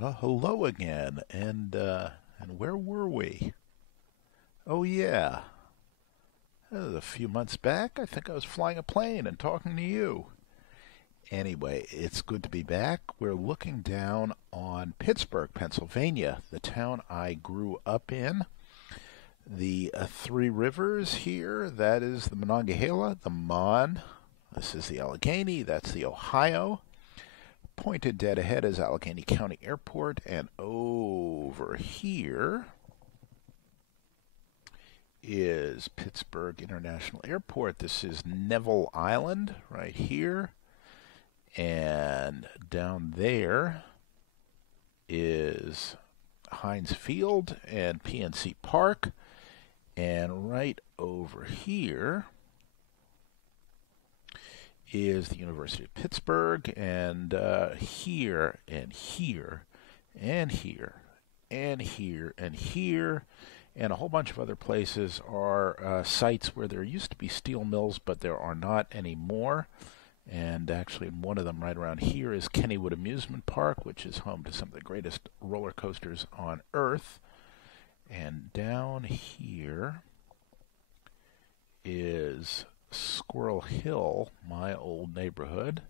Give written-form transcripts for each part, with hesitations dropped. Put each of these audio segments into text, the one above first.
Well, hello again, and where were we? Oh yeah, that was a few months back. I think I was flying a plane and talking to you. Anyway, it's good to be back. We're looking down on Pittsburgh, Pennsylvania, the town I grew up in. The three rivers here, that is the Monongahela, the Mon. This is the Allegheny, that's the Ohio. Pointed dead ahead is Allegheny County Airport, and over here is Pittsburgh International Airport. This is Neville Island right here, and down there is Heinz Field and PNC Park, and right over here is the University of Pittsburgh, and here and here and here and here and here and a whole bunch of other places are sites where there used to be steel mills, but there are not anymore. And actually, one of them right around here is Kennywood Amusement Park, which is home to some of the greatest roller coasters on Earth. And down here is Squirrel Hill, my old neighborhood,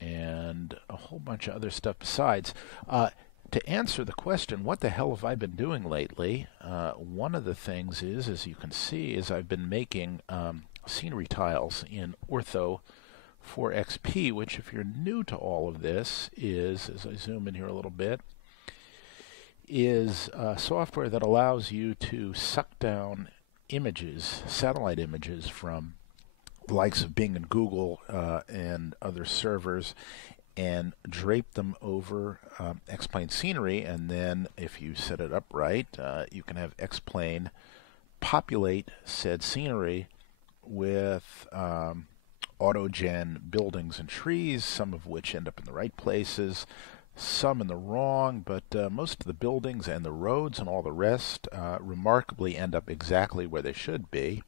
and a whole bunch of other stuff besides. To answer the question, what the hell have I been doing lately? One of the things is, as you can see, is I've been making scenery tiles in Ortho 4XP, which, if you're new to all of this, is, as I zoom in here a little bit, is software that allows you to suck down images, satellite images from the likes of Bing and Google and other servers, and drape them over X-Plane scenery, and then if you set it up right, you can have X-Plane populate said scenery with auto-gen buildings and trees, some of which end up in the right places, some in the wrong, but most of the buildings and the roads and all the rest remarkably end up exactly where they should be.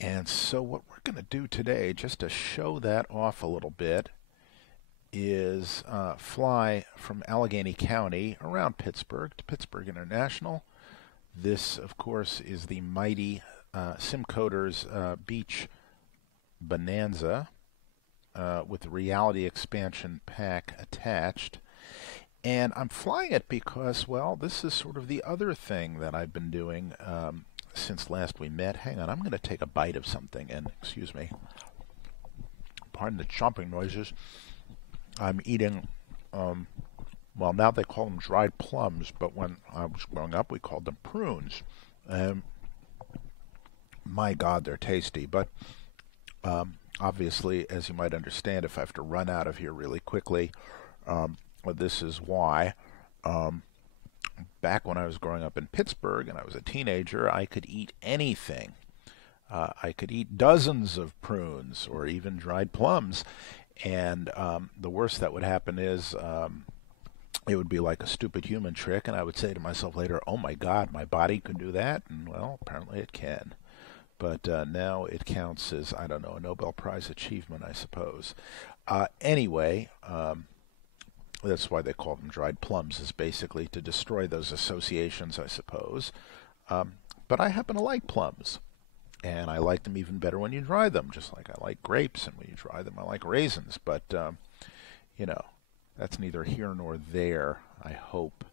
And so what we're going to do today, just to show that off a little bit, is fly from Allegheny County around Pittsburgh to Pittsburgh International. This, of course, is the mighty Simcoders Beech Bonanza with the reality expansion pack attached. And I'm flying it because, well, this is sort of the other thing that I've been doing since last we met. Hang on, I'm going to take a bite of something, and excuse me, pardon the chomping noises. I'm eating, well, now they call them dried plums, but when I was growing up, we called them prunes. My God, they're tasty, but obviously, as you might understand, if I have to run out of here really quickly, well, this is why. Back when I was growing up in Pittsburgh and I was a teenager, I could eat anything. I could eat dozens of prunes or even dried plums, and the worst that would happen is it would be like a stupid human trick, and I would say to myself later, oh my God, my body could do that? And well, apparently it can. But now it counts as, I don't know, a Nobel Prize achievement, I suppose. Anyway, that's why they call them dried plums, is basically to destroy those associations, I suppose. But I happen to like plums, and I like them even better when you dry them, just like I like grapes, and when you dry them I like raisins. But, you know, that's neither here nor there, I hope.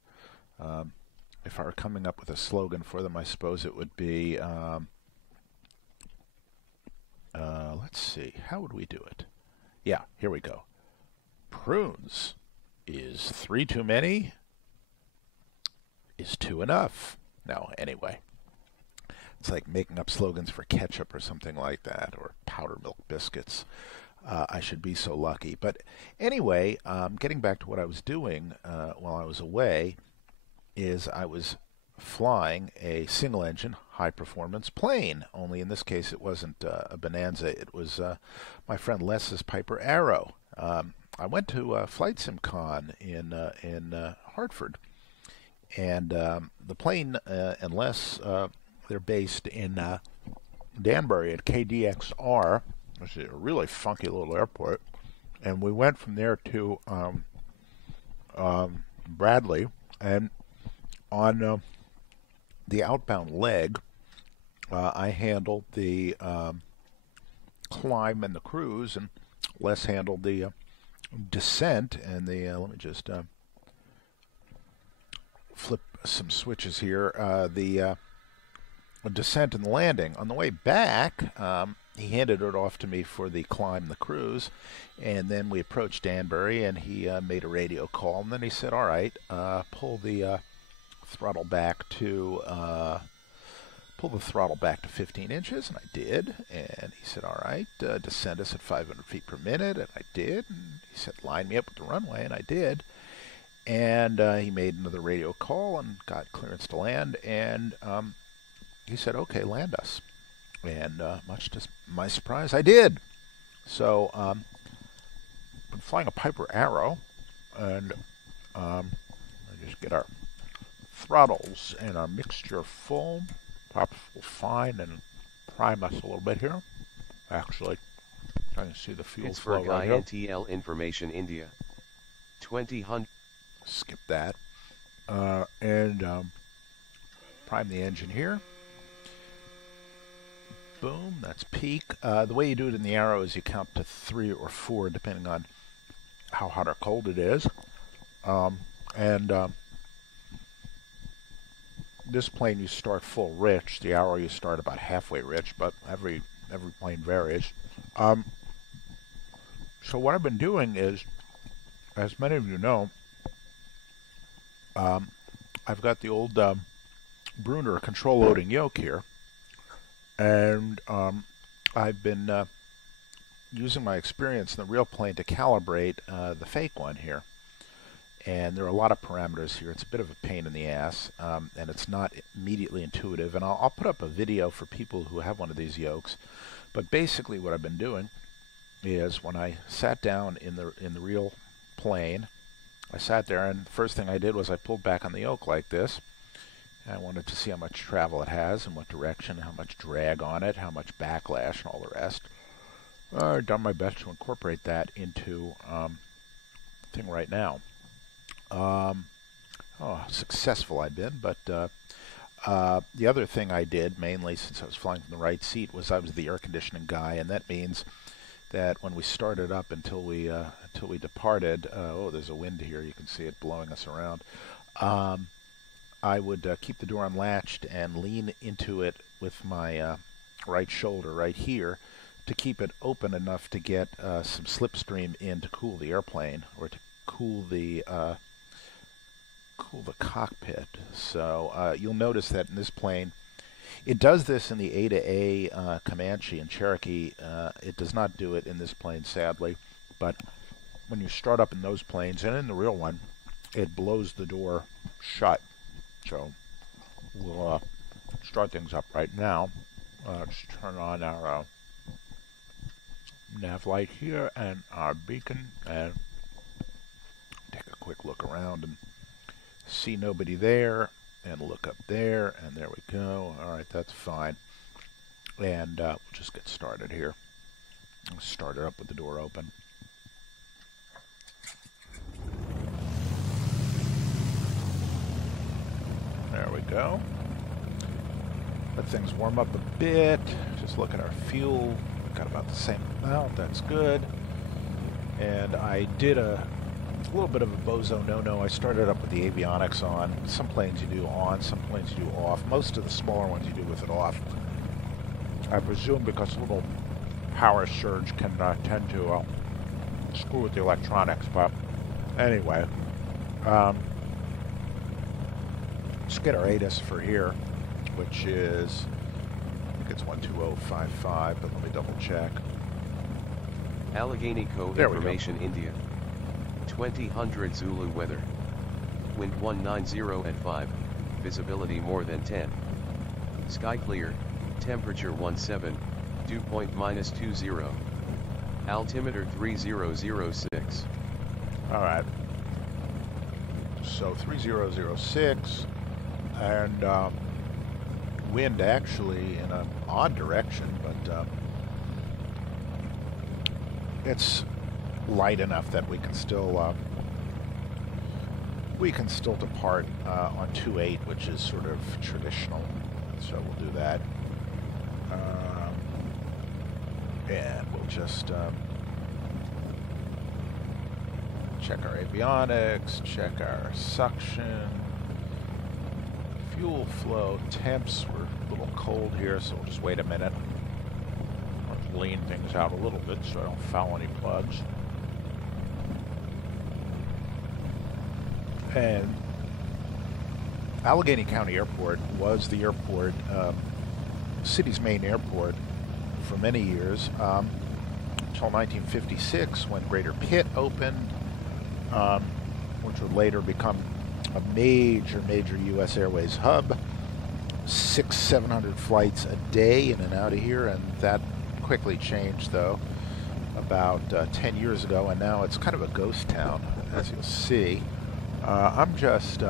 If I were coming up with a slogan for them, I suppose it would be, let's see, how would we do it? Yeah, here we go. Prunes. Is 3 too many? Is 2 enough? No, anyway. It's like making up slogans for ketchup or something like that, or powder milk biscuits. I should be so lucky. But anyway, getting back to what I was doing while I was away, is I was flying a single-engine, high-performance plane. Only in this case it wasn't a Bonanza. It was my friend Les's Piper Arrow. I went to Flight SimCon in Hartford, and the plane, unless they're based in Danbury at KDXR, which is a really funky little airport, and we went from there to Bradley, and on the outbound leg, I handled the climb and the cruise, and Les handled the descent and the. Let me just flip some switches here. The descent and landing. On the way back, he handed it off to me for the climb and the cruise, and then we approached Danbury, and he made a radio call, and then he said, "All right, pull the throttle back to." Pull the throttle back to 15 inches, and I did. And he said, all right, descend us at 500 feet per minute, and I did. And he said, line me up with the runway, and I did. And he made another radio call and got clearance to land, and he said, okay, land us. And much to my surprise, I did. So I've been flying a Piper Arrow, and I just get our throttles and our mixture full. Perhaps we'll find and prime us a little bit here. Actually, trying to see the fuel flow Pittsburgh right here. INTL information India. 2000. Skip that. And prime the engine here. Boom, that's peak. The way you do it in the Arrow is you count to 3 or 4 depending on how hot or cold it is. This plane you start full rich. The Arrow you start about halfway rich, but every plane varies. So what I've been doing is, as many of you know, I've got the old Bruner control loading yoke here, and I've been using my experience in the real plane to calibrate the fake one here. And there are a lot of parameters here. It's a bit of a pain in the ass, and it's not immediately intuitive. And I'll put up a video for people who have one of these yokes. But basically what I've been doing is when I sat down in the real plane, I sat there, and the first thing I did was I pulled back on the yoke like this. I wanted to see how much travel it has, in what direction, how much drag on it, how much backlash, and all the rest. I've done my best to incorporate that into the thing right now. Successful I've been, but the other thing I did, mainly since I was flying from the right seat, was I was the air conditioning guy, and that means that when we started up until we departed, there's a wind here, you can see it blowing us around, I would keep the door unlatched and lean into it with my right shoulder right here to keep it open enough to get some slipstream in to cool the airplane, or to cool the cockpit. So you'll notice that in this plane, it does this in the A to A Comanche and Cherokee. It does not do it in this plane, sadly. But when you start up in those planes, and in the real one, it blows the door shut. So we'll start things up right now. Let's turn on our nav light here and our beacon, and take a quick look around and see nobody there, and look up there, and there we go. All right, that's fine. And we'll just get started here. I'll start it up with the door open. There we go. Let things warm up a bit. Just look at our fuel. Got about the same amount. That's good. And I did a little bit of a bozo no-no. I started up with the avionics on. Some planes you do on, some planes you do off. Most of the smaller ones you do with it off. I presume because a little power surge can tend to screw with the electronics. But anyway, let's get our ATIS for here, which is, I think it's 12055, but let me double check. Allegheny Cove information India. 2000 Zulu weather. Wind 190 at 5, visibility more than 10. Sky clear, temperature 17, dew point -20. Altimeter 3006. Alright. So 3006, and wind actually in an odd direction, but it's light enough that we can still we can still depart on 2.8, which is sort of traditional. So we'll do that. And we'll just check our avionics, check our suction, fuel flow, temps. We're a little cold here, so we'll just wait a minute. I'll lean things out a little bit so I don't foul any plugs. And Allegheny County Airport was the airport, city's main airport for many years, until 1956 when Greater Pitt opened, which would later become a major U.S. Airways hub. 600-700 flights a day in and out of here, and that quickly changed, though, about 10 years ago, and now it's kind of a ghost town, as you'll see. I'm just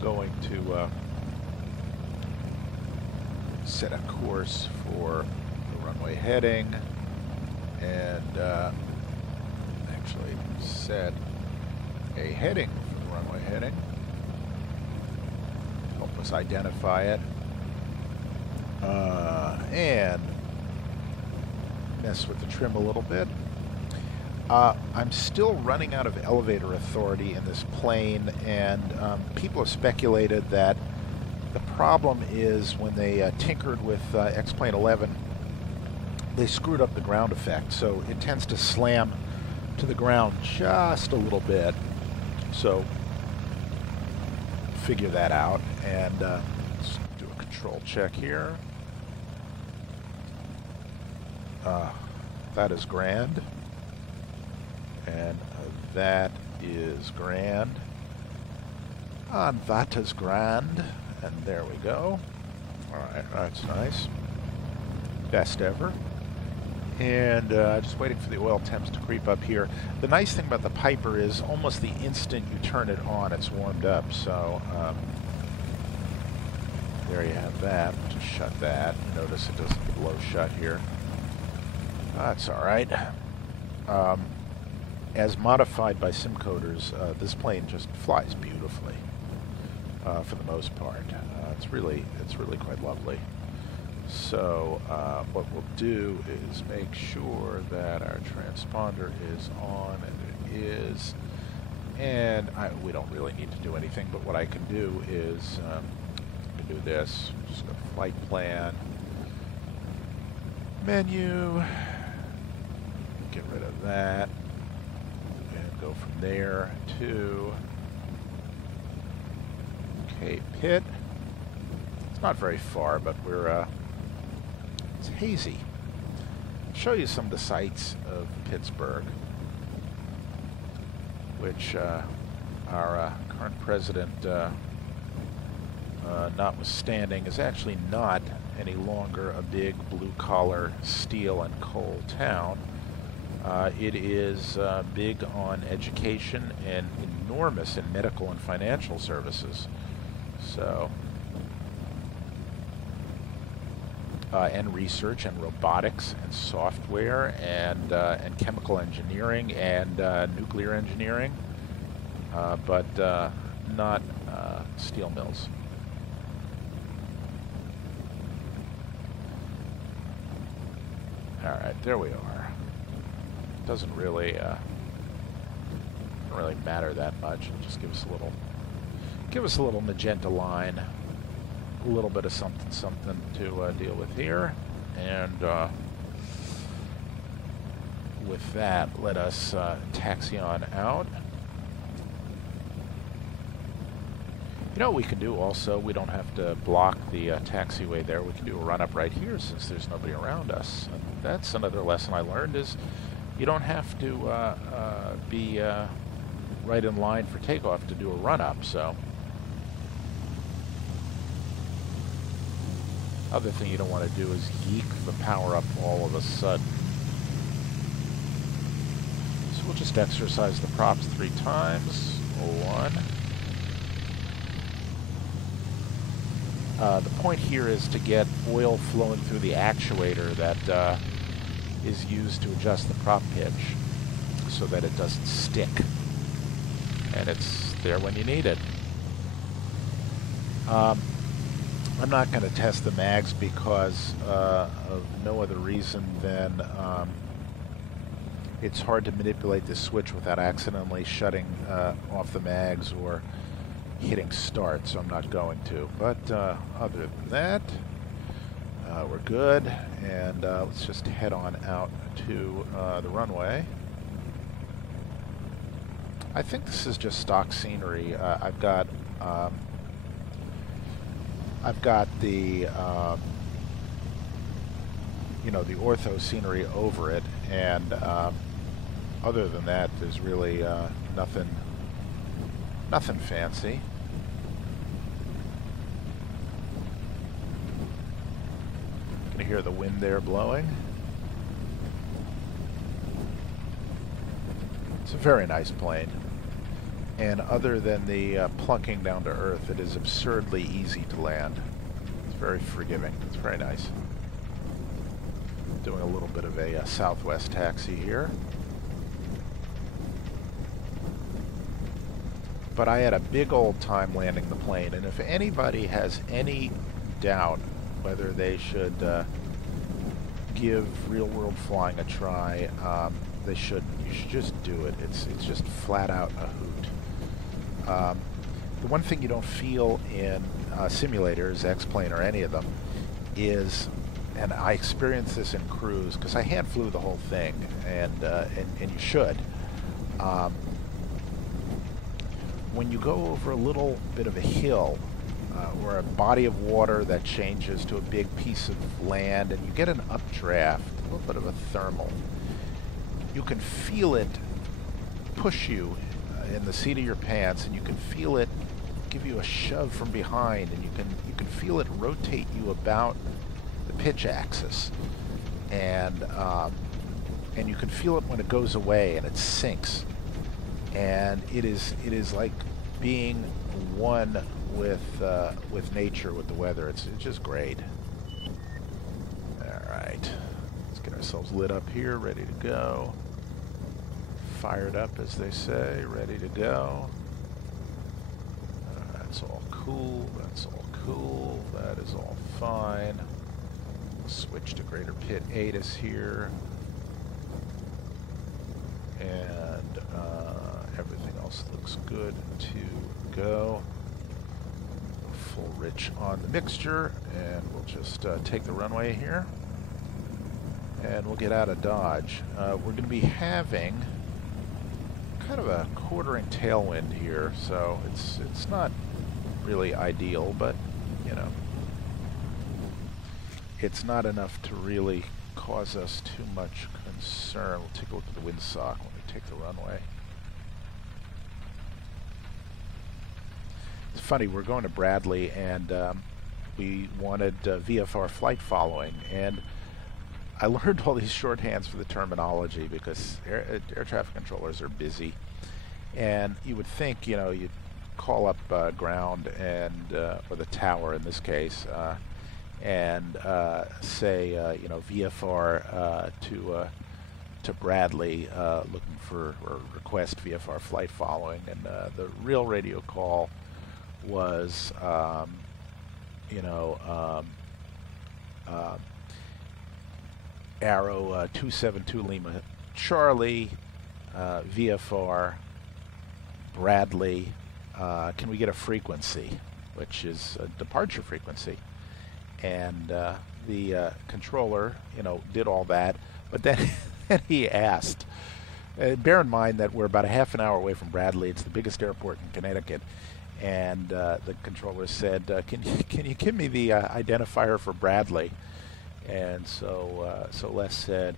going to set a course for the runway heading, and actually set a heading for the runway heading. Help us identify it. And mess with the trim a little bit. I'm still running out of elevator authority in this plane, and people have speculated that the problem is when they tinkered with X-Plane 11, they screwed up the ground effect, so it tends to slam to the ground just a little bit. So figure that out, and let's do a control check here. That is grand. And that is grand. And that is grand. And there we go. Alright, that's nice. Best ever. And just waiting for the oil temps to creep up here. The nice thing about the Piper is almost the instant you turn it on, it's warmed up. So there you have that. Just shut that. Notice it doesn't blow shut here. That's alright. As modified by Simcoders, this plane just flies beautifully for the most part. It's really quite lovely. So what we'll do is make sure that our transponder is on, and it is. And we don't really need to do anything, but what I can do is I can do this. Just go to flight plan, menu, get rid of that. Go from there to Cape Pitt. It's not very far, but it's hazy. I'll show you some of the sights of Pittsburgh, which our current president, notwithstanding, is actually not any longer a big blue-collar steel and coal town. It is big on education and enormous in medical and financial services. So, and research and robotics and software and chemical engineering and nuclear engineering, but not steel mills. All right, there we are. Doesn't really matter that much. It'll just give us a little magenta line, a little bit of something to deal with here, and with that, let us taxi on out. You know what we can do also? We don't have to block the taxiway there. We can do a run up right here since there's nobody around us. And that's another lesson I learned is you don't have to be right in line for takeoff to do a run-up, so. Other thing you don't want to do is yeek the power up all of a sudden. So we'll just exercise the props 3 times. 1. The point here is to get oil flowing through the actuator that is used to adjust the prop pitch so that it doesn't stick. and it's there when you need it. I'm not going to test the mags because of no other reason than it's hard to manipulate the switch without accidentally shutting off the mags or hitting start, so I'm not going to. But other than that, we're good, and let's just head on out to the runway. I think this is just stock scenery. I've got the the ortho scenery over it, and other than that, there's really nothing fancy. You can hear the wind there blowing. It's a very nice plane. And other than the plunking down to earth, it is absurdly easy to land. It's very forgiving. It's very nice. Doing a little bit of a southwest taxi here. But I had a big old time landing the plane, and if anybody has any doubt whether they should give real-world flying a try, they should. You should just do it. It's just flat out a hoot. The one thing you don't feel in simulators, X-Plane or any of them, is, and I experienced this in cruise because I hand flew the whole thing, and you should. When you go over a little bit of a hill or a body of water that changes to a big piece of land, and you get an updraft, a little bit of a thermal, you can feel it push you in the seat of your pants, and you can feel it give you a shove from behind, and you can feel it rotate you about the pitch axis, and you can feel it when it goes away and it sinks, and it is like being one with nature, with the weather. It's just great. All right, let's get ourselves lit up here, ready to go. Fired up, as they say, ready to go. That's all cool. That's all cool. That is all fine. We'll switch to Greater Pitt ATIS here. And everything else looks good to go. Full rich on the mixture, and we'll just take the runway here. And we'll get out of Dodge. We're going to be having kind of a quartering tailwind here, so it's not really ideal, but you know, it's not enough to really cause us too much concern. We'll take a look at the windsock when we take the runway. It's funny, we're going to Bradley, and we wanted VFR flight following, and I learned all these shorthands for the terminology because air traffic controllers are busy, and you would think, you know, you'd call up ground and or the tower in this case, and say, you know, VFR to Bradley, looking for, or request VFR flight following, and the real radio call was, you know, Arrow 272 Lima Charlie, VFR Bradley, can we get a frequency, which is a departure frequency? And the controller, you know, did all that, but then he asked, bear in mind that we're about a half an hour away from Bradley. It's the biggest airport in Connecticut. And the controller said, can you give me the identifier for Bradley? And so Les said,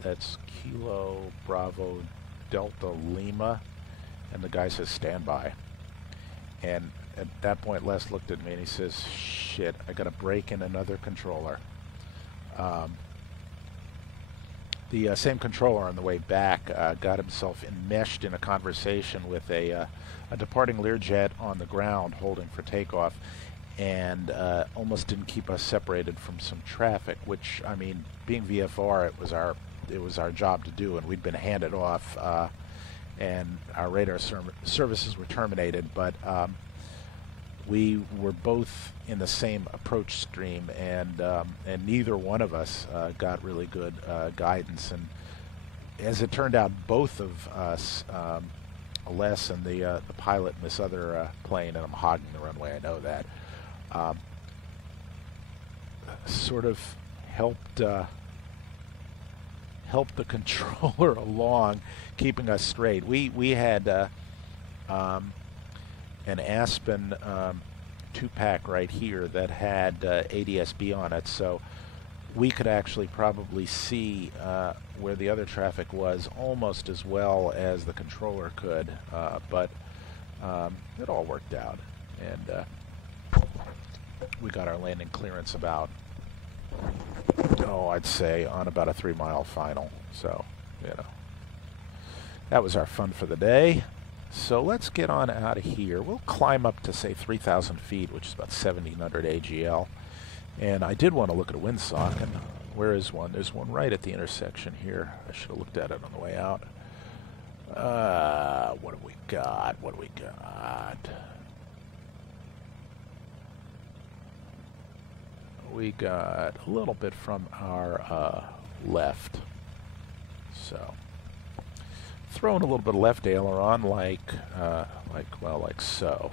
that's Kilo Bravo Delta Lima. And the guy says, stand by. And at that point, Les looked at me and he says, shit, I got to break in another controller. The same controller on the way back got himself enmeshed in a conversation with a departing Learjet on the ground holding for takeoff, and almost didn't keep us separated from some traffic, which, I mean, being VFR, it was our job to do, and we'd been handed off and our radar services were terminated, but we were both in the same approach stream, and neither one of us got really good guidance. And as it turned out, both of us, Les and the pilot in this other plane, and I'm hogging the runway, I know that, sort of helped the controller along, keeping us straight. We had an Aspen 2-pack right here that had ADS-B on it, so we could actually probably see where the other traffic was almost as well as the controller could, but it all worked out, and we got our landing clearance about, I'd say on about a 3-mile final. So, that was our fun for the day. So let's get on out of here. We'll climb up to, say, 3,000 feet, which is about 1,700 AGL. And I did want to look at a windsock, and where is one? There's one right at the intersection here. I should have looked at it on the way out. What have we got? What do we got? We got a little bit from our left. So, throwing a little bit of left aileron like so.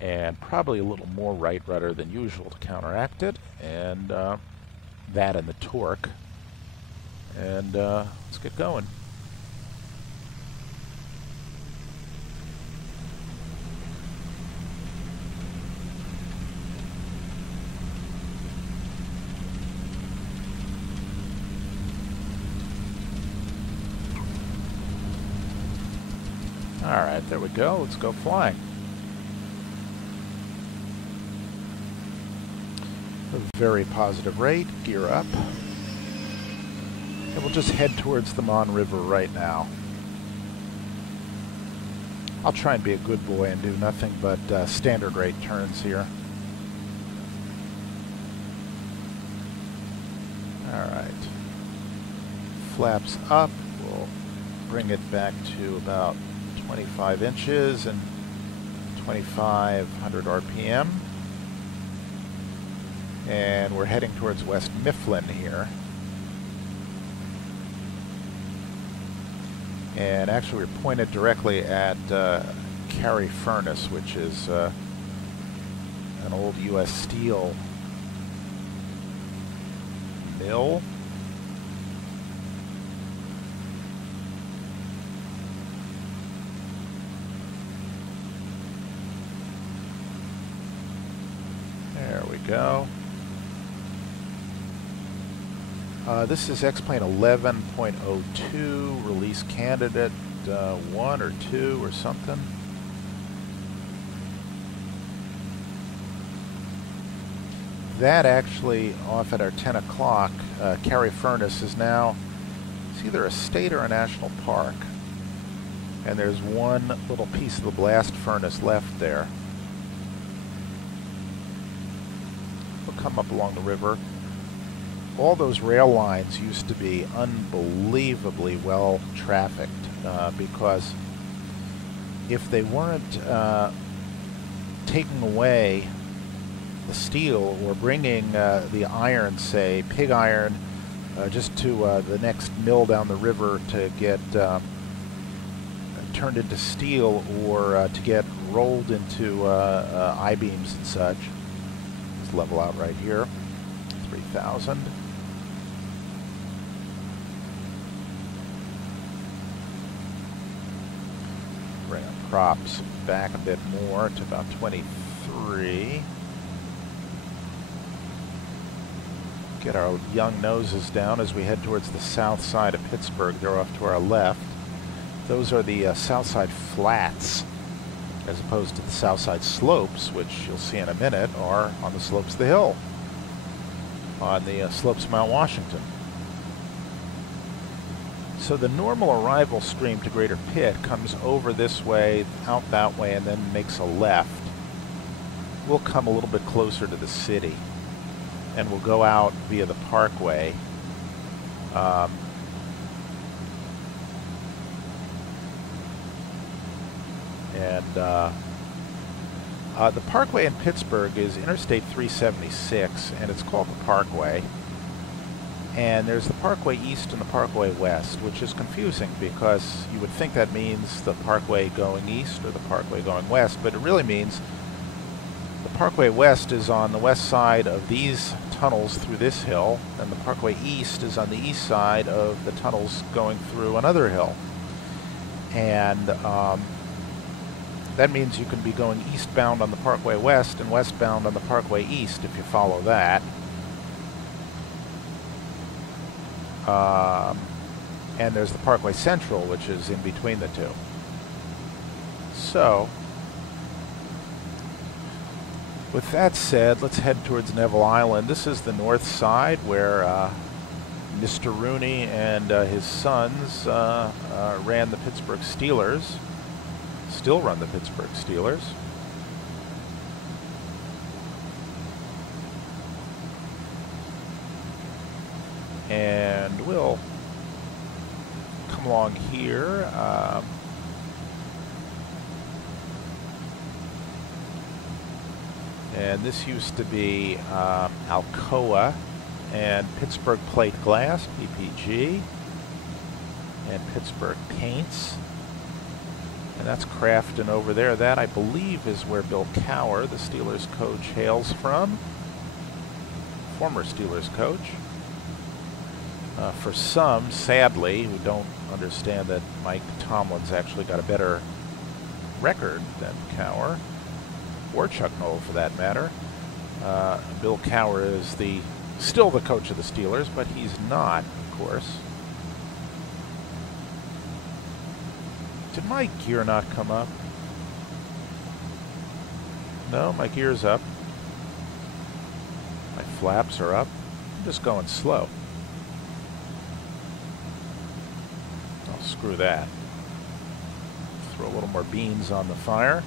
And probably a little more right rudder than usual to counteract it. And that and the torque. And let's get going. All right, there we go. Let's go flying. A very positive rate. Gear up. And we'll just head towards the Mon River right now. I'll try and be a good boy and do nothing but standard rate turns here. All right. Flaps up. We'll bring it back to about 25 inches and 2,500 RPM. And we're heading towards West Mifflin here. And actually we're pointed directly at Cary Furnace, which is an old U.S. Steel mill. There we go. This is X-Plane 11.02, release candidate 1 or 2 or something. That actually, off at our 10 o'clock, Cary Furnace is now, it's either a state or a national park. And there's one little piece of the blast furnace left there. We'll come up along the river. All those rail lines used to be unbelievably well trafficked because if they weren't taking away the steel or bringing the iron, say pig iron, just to the next mill down the river to get turned into steel or to get rolled into I-beams and such. Let's level out right here, 3,000. Bring our props back a bit more to about 23. Get our young noses down as we head towards the south side of Pittsburgh. They're off to our left. Those are the south side flats, as opposed to the south side slopes, which you'll see in a minute, are on the slopes of the hill, on the slopes of Mount Washington. So the normal arrival stream to Greater Pitt comes over this way, out that way, and then makes a left. We'll come a little bit closer to the city, and we'll go out via the parkway. And the Parkway in Pittsburgh is Interstate 376, and it's called the Parkway. And there's the Parkway East and the Parkway West, which is confusing because you would think that means the Parkway going east or the Parkway going west, but it really means the Parkway West is on the west side of these tunnels through this hill, and the Parkway East is on the east side of the tunnels going through another hill. And that means you can be going eastbound on the Parkway West and westbound on the Parkway East if you follow that. And there's the Parkway Central, which is in between the two. So, with that said, let's head towards Neville Island. This is the north side where Mr. Rooney and his sons ran the Pittsburgh Steelers. Still run the Pittsburgh Steelers. And we'll come along here. And this used to be Alcoa and Pittsburgh Plate Glass, PPG, and Pittsburgh Paints. And that's Crafton over there. That, I believe, is where Bill Cower, the Steelers coach, hails from. Former Steelers coach. For some, sadly, who don't understand that Mike Tomlin's actually got a better record than Cower, or Chuck Noll for that matter. Bill Cower is still the coach of the Steelers, but he's not, of course. Did my gear not come up? No, my gear's up. My flaps are up. I'm just going slow. I'll screw that. Throw a little more beans on the fire.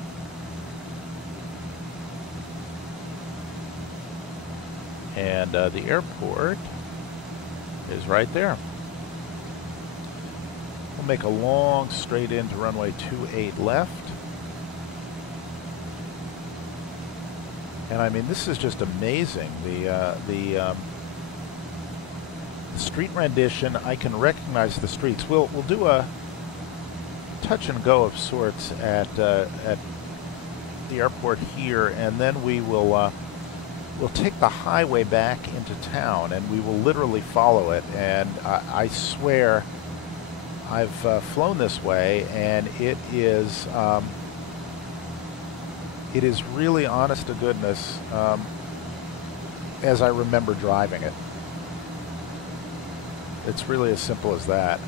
And the airport is right there. We'll make a long straight into runway 28 left. And I mean, this is just amazing. The street rendition, I can recognize the streets. We'll do a touch and go of sorts at the airport here, and then we will we'll take the highway back into town, and we will literally follow it. And I swear, I've flown this way, and it is really, honest to goodness, as I remember driving it. It's really as simple as that.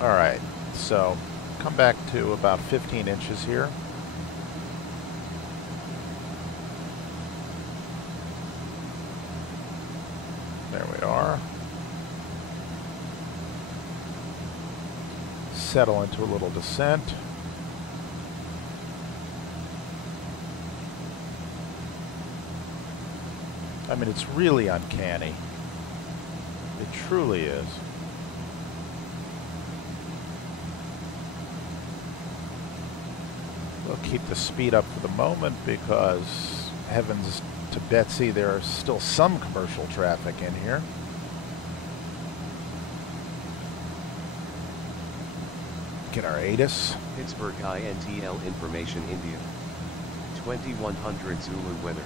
All right, so come back to about 15 inches here. There we are. Settle into a little descent. I mean, it's really uncanny. It truly is. We'll keep the speed up for the moment because, heavens to Betsy, there are still some commercial traffic in here. Get our ATIS. Pittsburgh INTL Information India. 2100 Zulu weather.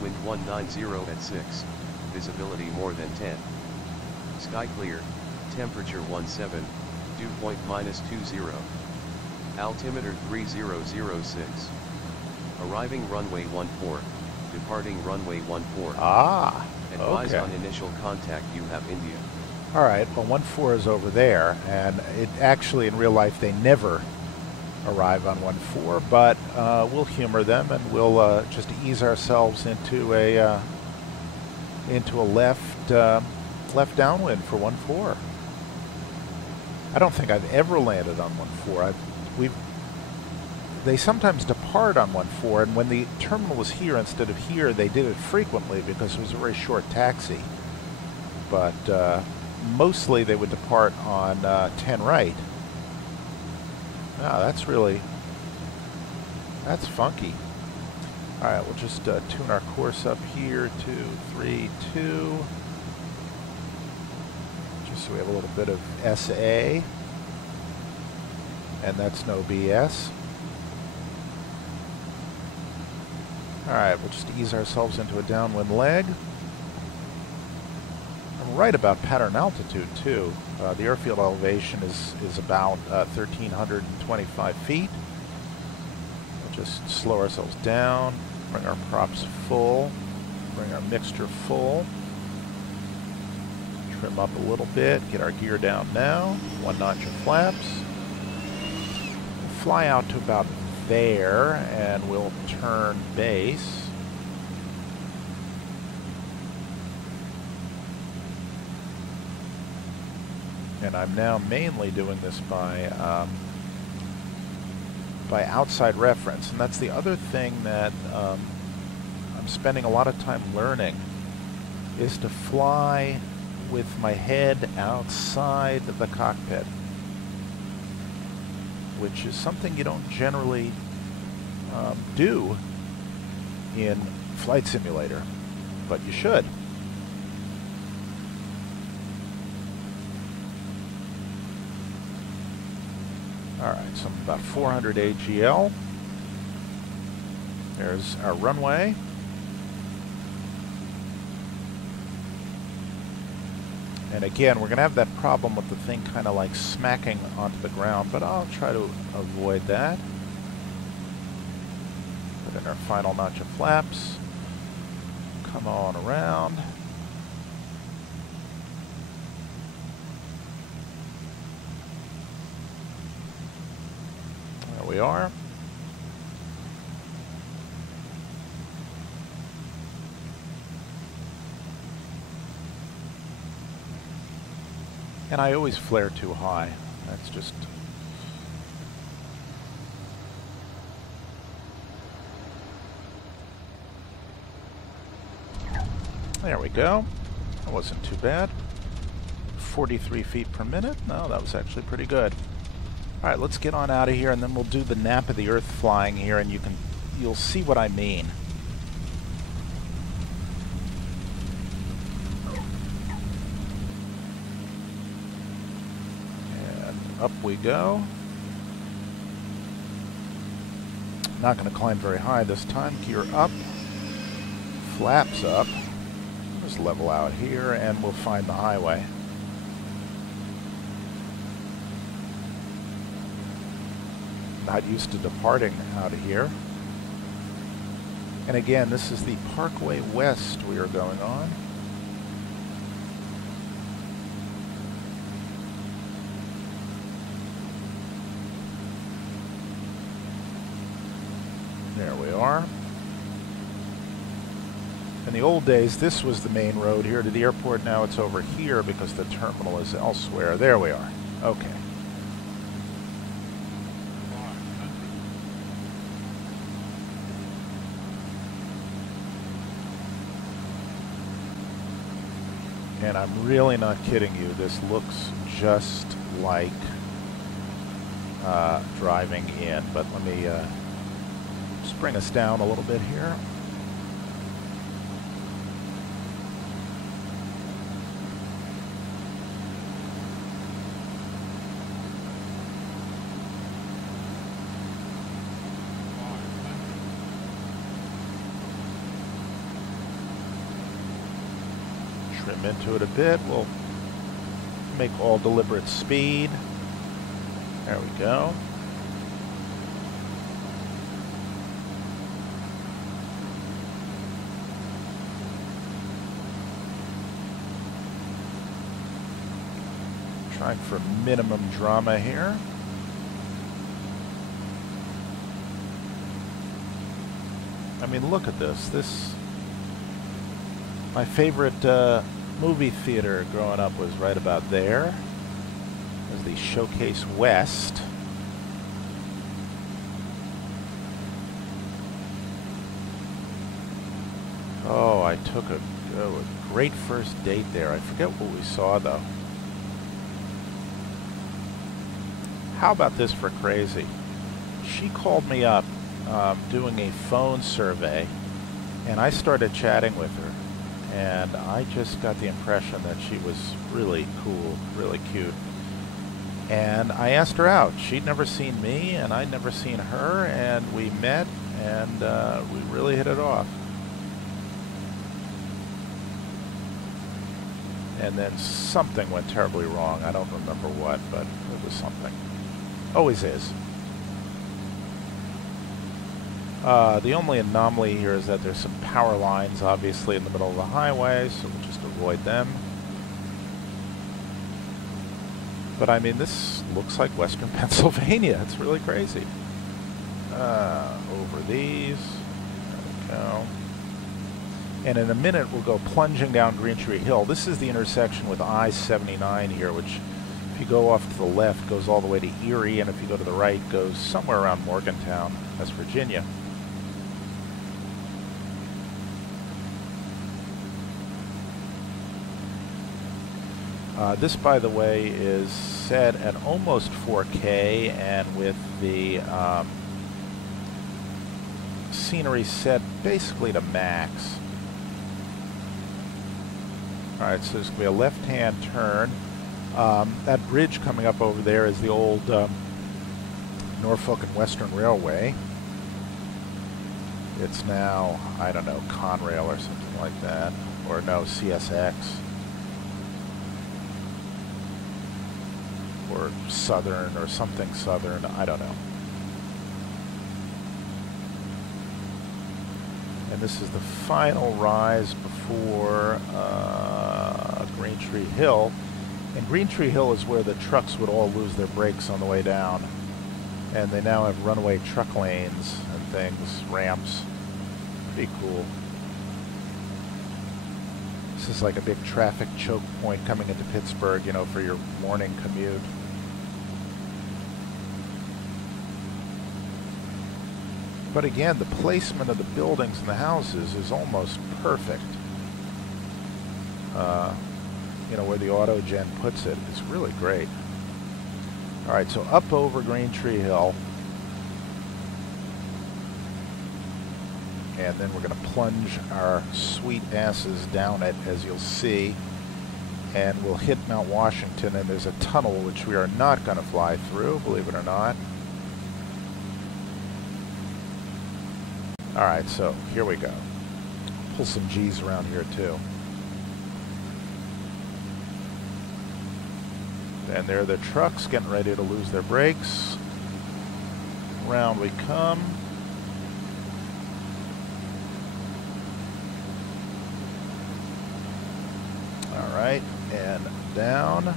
Wind 190 at 6, visibility more than 10. Sky clear, temperature 17, dew point -20. Altimeter 3006. Arriving runway 14, departing runway 14. Ah, Advise okay. on initial contact you have India. All right, well, 14 is over there, and it actually, in real life, they never arrive on 14, but we'll humor them, and we'll just ease ourselves into a left downwind for 14. I don't think I've ever landed on 14. They sometimes depart on 14, and when the terminal was here instead of here, they did it frequently because it was a very short taxi. But mostly they would depart on 10 right. Wow, that's funky. All right, we'll just tune our course up here to 3-2. Just so we have a little bit of SA. And that's no BS. All right, we'll just ease ourselves into a downwind leg. I'm right about pattern altitude, too. The airfield elevation is about 1,325 feet. We'll just slow ourselves down, bring our props full, bring our mixture full. Trim up a little bit, get our gear down now. 1 notch of flaps. We'll fly out to about there, and we'll turn base. And I'm now mainly doing this by outside reference, and that's the other thing that I'm spending a lot of time learning, is to fly with my head outside of the cockpit, which is something you don't generally do in Flight Simulator, but you should. All right, so I'm about 400 AGL. There's our runway. And again, we're going to have that problem with the thing kind of like smacking onto the ground, but I'll try to avoid that. Put in our final notch of flaps. Come on around. There we are. And I always flare too high. That's just... There we go. That wasn't too bad. 43 feet per minute. No, that was actually pretty good. All right, let's get on out of here, and then we'll do the nap of the Earth flying here, and you'll see what I mean. And up we go. Not going to climb very high this time. Gear up. Flaps up. Just level out here, and we'll find the highway. Not used to departing out of here. And again, this is the Parkway West we are going on. There we are. In the old days, this was the main road here to the airport. Now it's over here because the terminal is elsewhere. There we are. Okay. And I'm really not kidding you. This looks just like driving in. But let me just bring us down a little bit here. Trim into it a bit. We'll make all deliberate speed. There we go. Trying for minimum drama here. I mean, look at this. My favorite movie theater growing up was right about there. There's the Showcase West. Oh, I took a great first date there. I forget what we saw, though. how about this for crazy? She called me up doing a phone survey, and I started chatting with her, and I just got the impression that she was really cool, really cute. And I asked her out. She'd never seen me, and I'd never seen her, and we met, and we really hit it off. And then something went terribly wrong. I don't remember what, but it was something. Always is. The only anomaly here is that there's some power lines, obviously, in the middle of the highway, so we'll just avoid them. But I mean, this looks like Western Pennsylvania. It's really crazy. Over these. There we go. And in a minute, we'll go plunging down Green Tree Hill. This is the intersection with I-79 here, which, if you go off to the left, goes all the way to Erie, and if you go to the right, goes somewhere around Morgantown, West Virginia. This, by the way, is set at almost 4K, and with the scenery set basically to max. Alright, so there's going to be a left-hand turn. That bridge coming up over there is the old Norfolk and Western Railway. It's now, I don't know, Conrail or something like that. Or no, CSX. Or Southern or something Southern, I don't know. And this is the final rise before Green Tree Hill. And Green Tree Hill is where the trucks would all lose their brakes on the way down. And they now have runaway truck lanes and things, ramps. Pretty cool. This is like a big traffic choke point coming into Pittsburgh, you know, for your morning commute. But again, the placement of the buildings and the houses is almost perfect. You know, where the AutoGen puts it, it's really great. All right, so up over Green Tree Hill. And then we're going to plunge our sweet asses down it, as you'll see. And we'll hit Mount Washington, and there's a tunnel which we are not going to fly through, believe it or not. All right, so here we go. Pull some G's around here too. And there are the trucks getting ready to lose their brakes. Round we come. All right, and down.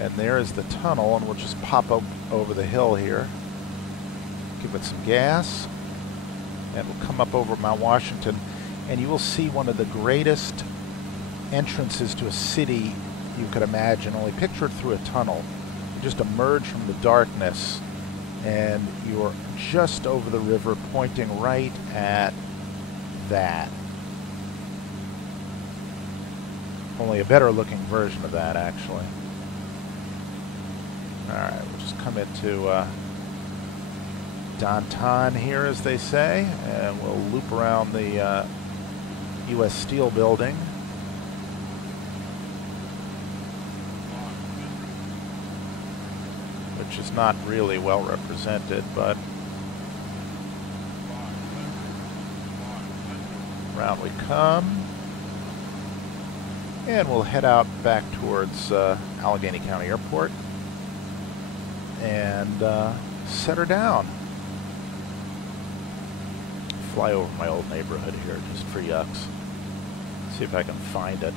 And there is the tunnel, and we'll just pop up over the hill here. Give it some gas. And we'll come up over Mount Washington, and you will see one of the greatest entrances to a city you could imagine, only pictured through a tunnel. You just emerge from the darkness, and you're just over the river, pointing right at that. Only a better looking version of that, actually. Alright, we'll just come into downtown here, as they say, and we'll loop around the U.S. Steel building. Which is not really well represented, but around we come. And we'll head out back towards Allegheny County Airport and set her down. Fly over my old neighborhood here just for yucks. See if I can find it.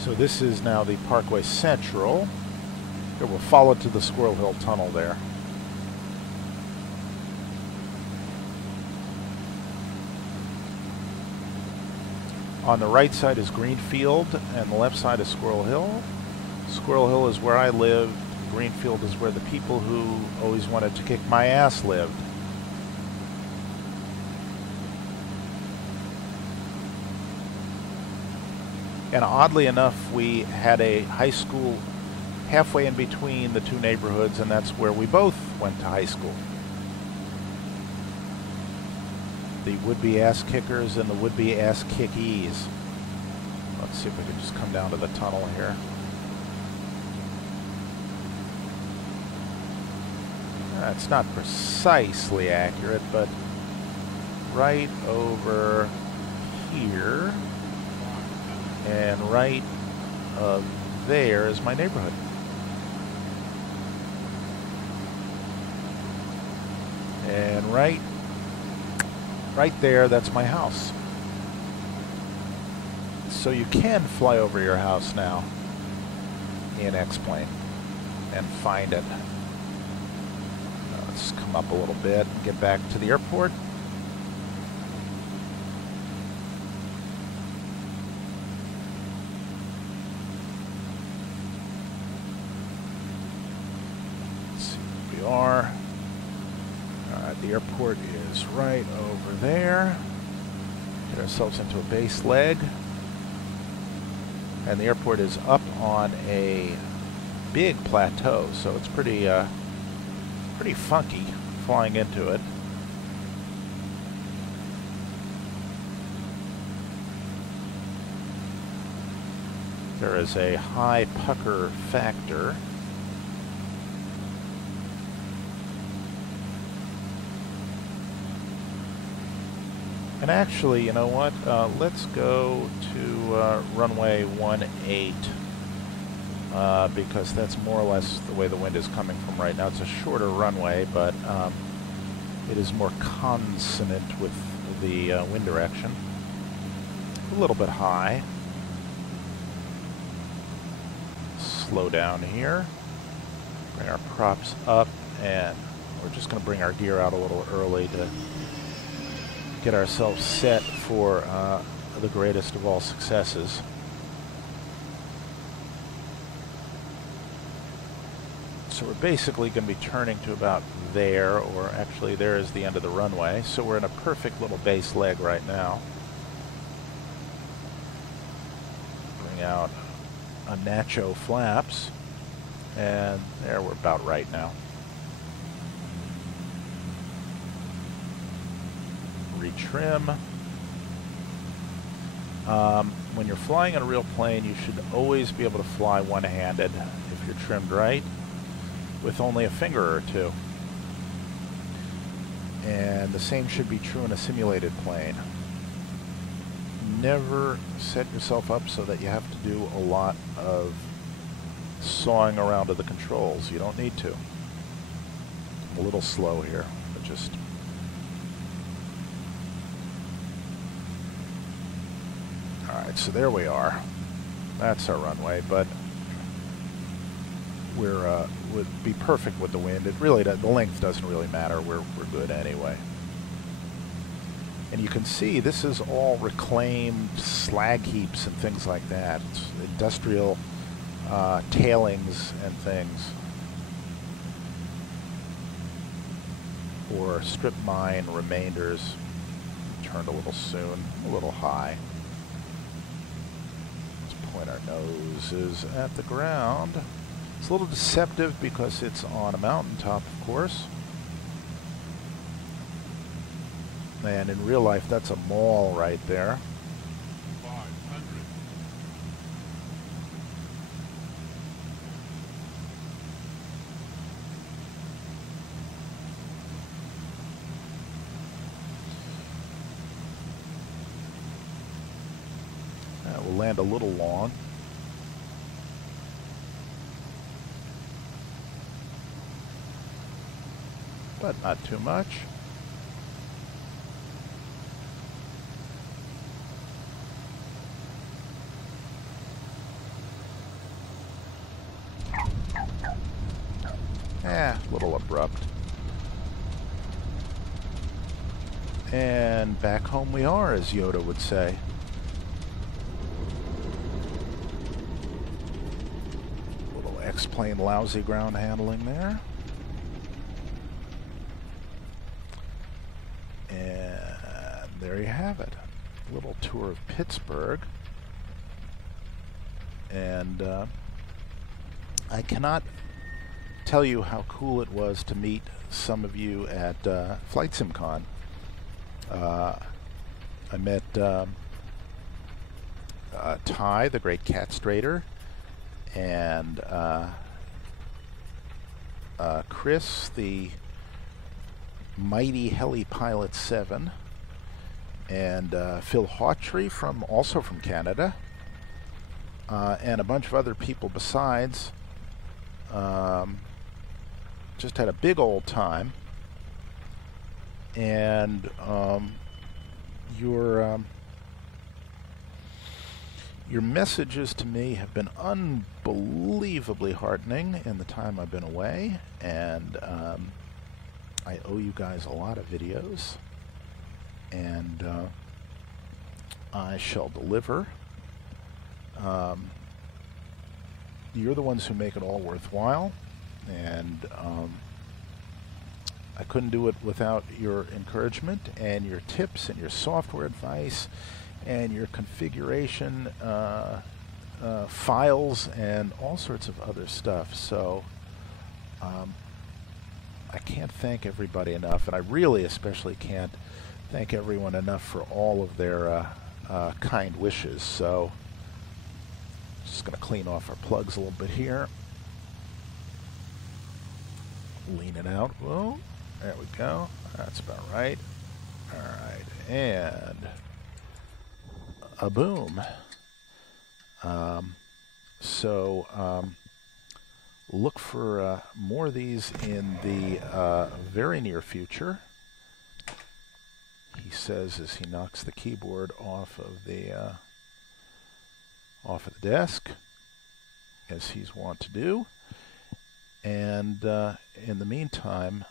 So this is now the Parkway Central. Here we'll follow to the Squirrel Hill Tunnel there. On the right side is Greenfield, and the left side is Squirrel Hill. Squirrel Hill is where I live. Greenfield is where the people who always wanted to kick my ass lived. And oddly enough, we had a high school halfway in between the two neighborhoods, and that's where we both went to high school. The would-be ass-kickers and the would-be ass-kickies. Let's see if we can just come down to the tunnel here. It's not precisely accurate, but right over here and right there is my neighborhood. And right there, that's my house. So you can fly over your house now in X-Plane and find it. Let's come up a little bit and get back to the airport. Let's see where we are. The airport is right over there. Get ourselves into a base leg. And the airport is up on a big plateau, so it's pretty funky flying into it. There is a high pucker factor. And actually, you know what? Let's go to runway 18 because that's more or less the way the wind is coming from right now. It's a shorter runway, but it is more consonant with the wind direction. A little bit high. Slow down here. Bring our props up, and we're just going to bring our gear out a little early to get ourselves set for the greatest of all successes. So we're basically going to be turning to about there, or actually there is the end of the runway. So we're in a perfect little base leg right now. Bring out a Nacho flaps, and there we're about right now. Retrim. When you're flying in a real plane, you should always be able to fly one-handed if you're trimmed right, with only a finger or two. And the same should be true in a simulated plane. Never set yourself up so that you have to do a lot of sawing around to the controls. You don't need to. I'm a little slow here, but just... Alright, so there we are. That's our runway, but would be perfect with the wind. It really does, the length doesn't really matter. We're good anyway. And you can see this is all reclaimed slag heaps and things like that. It's industrial tailings and things, or strip mine remainders. Turned a little soon, a little high. Let's point our noses at the ground. It's a little deceptive because it's on a mountaintop, of course. And in real life, that's a mall right there. 500. We'll land a little long. But not too much. A little abrupt. And back home we are, as Yoda would say. Little X-Plane lousy ground handling there. And there you have it. A little tour of Pittsburgh. And I cannot tell you how cool it was to meet some of you at Flight SimCon. I met Ty, the great cat straighter, and Chris, the mighty heli pilot 7, and Phil Hawtrey also from Canada, and a bunch of other people besides. Just had a big old time, and your messages to me have been unbelievably heartening in the time I've been away, and I owe you guys a lot of videos, and I shall deliver. You're the ones who make it all worthwhile, and I couldn't do it without your encouragement and your tips and your software advice and your configuration files and all sorts of other stuff. So I can't thank everybody enough, and I really especially can't thank everyone enough for all of their kind wishes. So just going to clean off our plugs a little bit here. Lean it out. Whoa, there we go. That's about right. All right, and a boom. Look for more of these in the very near future. He says as he knocks the keyboard off of the desk, as he's wont to do. And in the meantime,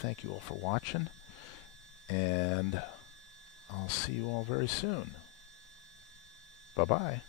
thank you all for watching, and I'll see you all very soon. Bye-bye.